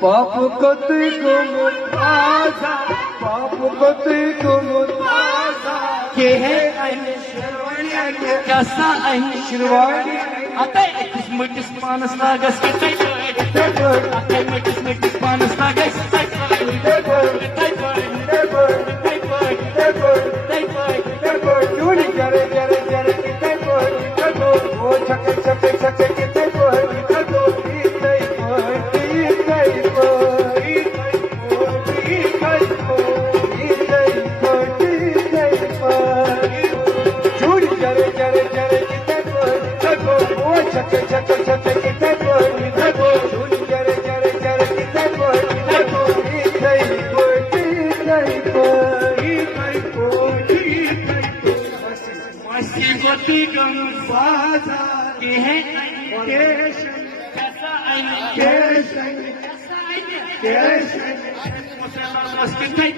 पाप कति गुमताजा पाप कति गुमताजा के है शिरवाणी कसा शिरवाणी आता इस मुटिस पानस लागस के आता मुटिस पानस लागस चूड़ी जरे जरे जरे किते वो छके छके छके किते छके छके छके किते चूड़ी जरे जरे जरे किते मस्ती गोती गम बाजा के है केश कैसा केश कैसा केश मुसलमान मस्ती